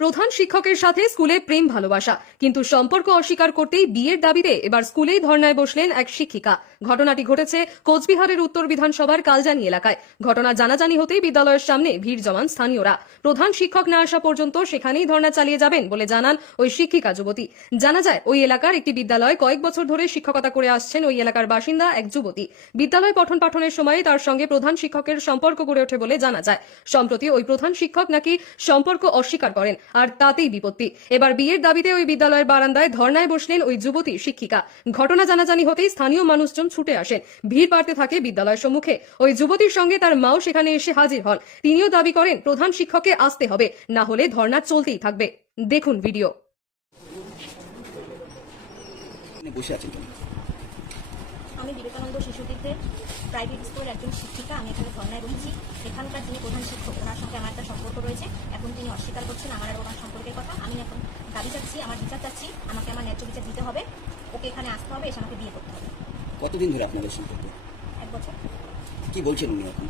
প্রধান শিক্ষকের সাথে স্কুলে প্রেম ভালোবাসা। কিন্তু সম্পর্ক অস্বীকার করতেই বিয়ের দাবিতে এবার স্কুলেই ধর্নায় বসলেন এক শিক্ষিকা। ঘটনাটি ঘটেছে কোচবিহারের উত্তর বিধানসভার কালজানি এলাকায়। ঘটনা জানাজানি হতেই বিদ্যালয়ের সামনে ভিড় জমান স্থানীয়রা। প্রধান শিক্ষক না আসা পর্যন্ত সেখানেই ধর্না চালিয়ে যাবেন বলে জানান ওই শিক্ষিকা যুবতী। জানা যায়, ওই এলাকার একটি বিদ্যালয়ে কয়েক বছর ধরে শিক্ষকতা করে আসছেন ওই এলাকার বাসিন্দা এক যুবতী। বিদ্যালয় পঠন পাঠনের সময় তার সঙ্গে প্রধান শিক্ষকের সম্পর্ক গড়ে ওঠে বলে জানা যায়। সম্প্রতি ওই প্রধান শিক্ষক নাকি সম্পর্ক অস্বীকার করেন। আর তাতেই বিপত্তি। এবার বিয়ের দাবিতে ওই বিদ্যালয়ের বারান্দায় ধর্নায় বসলেন ওই যুবতী শিক্ষিকা। ঘটনা জানাজানি হতেই স্থানীয় মানুষজন ছুটে আসেন। ভিড় বাড়তে থাকে বিদ্যালয়ের সম্মুখে। ওই যুবতীর সঙ্গে তার মাও সেখানে এসে হাজির হন। তিনিও দাবি করেন প্রধান শিক্ষককে আসতে হবে না হলে ধর্না চলতেই থাকবে। দেখুন ভিডিও। বসে আছেন আমি বিবেকানন্দ শিশুতীর্থের প্রাইভেট স্কুলের একজন শিক্ষিকা আমি এখানে ধর্নায় রয়েছি। এখানকার যিনি প্রধান শিক্ষক ওনার সঙ্গে আমার একটা সম্পর্ক রয়েছে। এখন তিনি অস্বীকার করছেন আমার আর ওনার সম্পর্কের কথা। আমি এখন দাবি চাচ্ছি আমার বিচার চাচ্ছি আমাকে আমার ন্যায্য বিচার দিতে হবে। ওকে এখানে আসতে হবে এসে আমাকে বিয়ে করতে হবে। কতদিন ধরে আপনাদের সম্পর্ক? এক বছর। কি বলছেন উনি এখন?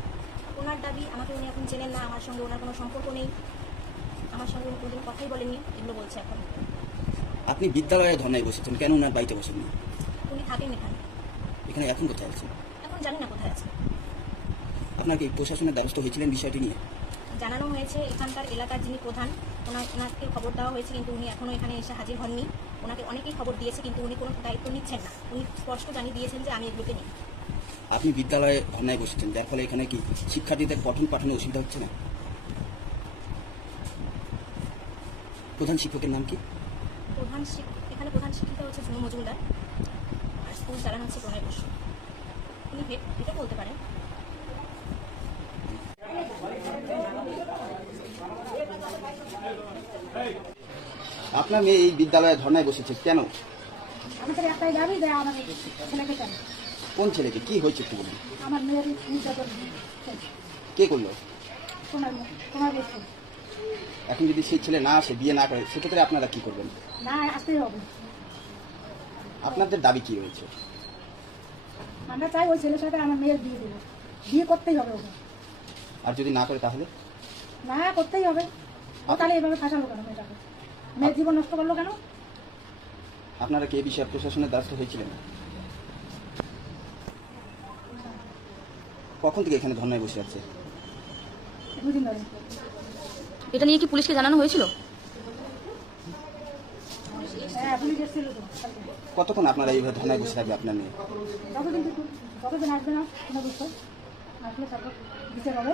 ওনার দাবি আমাকে উনি এখন চেনেন না আমার সঙ্গে ওনার কোনো সম্পর্ক নেই। আমার সঙ্গে উনি কোনোদিন কথাই বলেননি এগুলো বলছে এখন। আপনি বিদ্যালয়ে ধর্নায় বসেছেন কেন ওনার বাড়িতে বসেননি? উনি থাকেন এখানে। এখানে এখন কোথায় আছেন? এখন জানি না কোথায় আছে। আপনার কি প্রশাসনের দ্বারস্থ হয়েছিলেন বিষয়টি নিয়ে? জানানো হয়েছে এখানকার এলাকার যিনি প্রধান ওনার ওনাকে খবর দেওয়া হয়েছে কিন্তু উনি এখনও এখানে এসে হাজির হননি। ওনাকে অনেকেই খবর দিয়েছে কিন্তু উনি কোনো দায়িত্ব নিচ্ছেন না। উনি স্পষ্ট জানিয়ে দিয়েছেন যে আমি এগুলোকে নিই। আপনি বিদ্যালয়ে ধর্নায় বসেছেন যার ফলে এখানে কি শিক্ষার্থীদের পঠন পাঠনে অসুবিধা হচ্ছে না? প্রধান শিক্ষকের নাম কি? প্রধান এখানে প্রধান শিক্ষিকা হচ্ছে ঝুনু মজুমদার আর স্কুল চালানো হচ্ছে প্রণয় বসু এটা বলতে পারেন। আপনার মেয়ে এই বিদ্যালয়ে ধর্নায় বসেছে কেন? আমাদের একটাই দাবি যে আমার ছেলেকে চাই কোন ছেলেকে? কি হয়েছে একটু বলুন। আমার মেয়ের নির্যাতন কে করল? তোমার তোমার বেশি এখন যদি সেই ছেলে না আসে বিয়ে না করে সেক্ষেত্রে আপনারা কি করবেন? না আসতেই হবে। আপনাদের দাবি কি রয়েছে? আমরা চাই ওই ছেলের সাথে আমার মেয়ের বিয়ে দেবো। বিয়ে করতেই হবে ওকে। আর যদি না করে তাহলে? না করতেই হবে। ও তাহলে এভাবে ফাঁসালো কেন মেয়েটাকে? মেয়ের জীবন নষ্ট করল কেন? আপনারা কে বিষয়ে প্রশাসনের দ্বারস্থ হয়েছিলেন? কখন থেকে এখানে ধর্নায় বসে আছে? দুদিন ধরে। এটা নিয়ে কি পুলিশকে জানানো হয়েছিল? কতক্ষণ আপনারা এইভাবে থানায় বসে থাকবে আপনার মেয়ে? কতদিন আসবে না আসলে বিচার হবে।